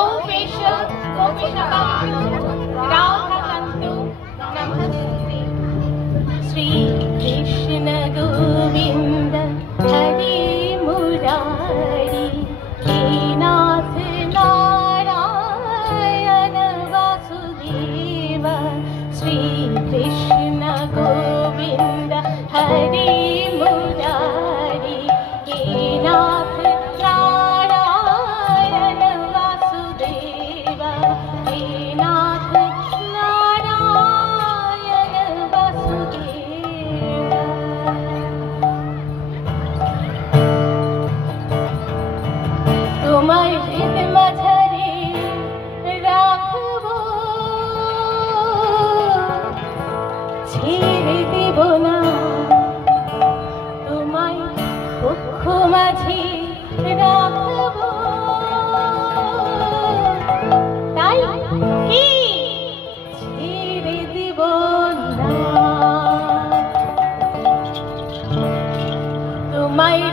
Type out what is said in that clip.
गोपेश गोपीशकांतु राधाकांतु नमस्ते। श्री कृष्ण गोविंद हरि मुरारी हे नाथ नारायण वासुदेव। श्री कृष्ण गोविंद हरि मुरारी हे नाथ नारायण वासुदेव। हे नाथ नारायण वासुदेव। তোমার হৃদ মাঝারে রাখবো, ছেড়ে দেব না। তোমায় বক্ষ মাঝে রাখবো, তাই কি ছেড়ে দেব না। তোমায়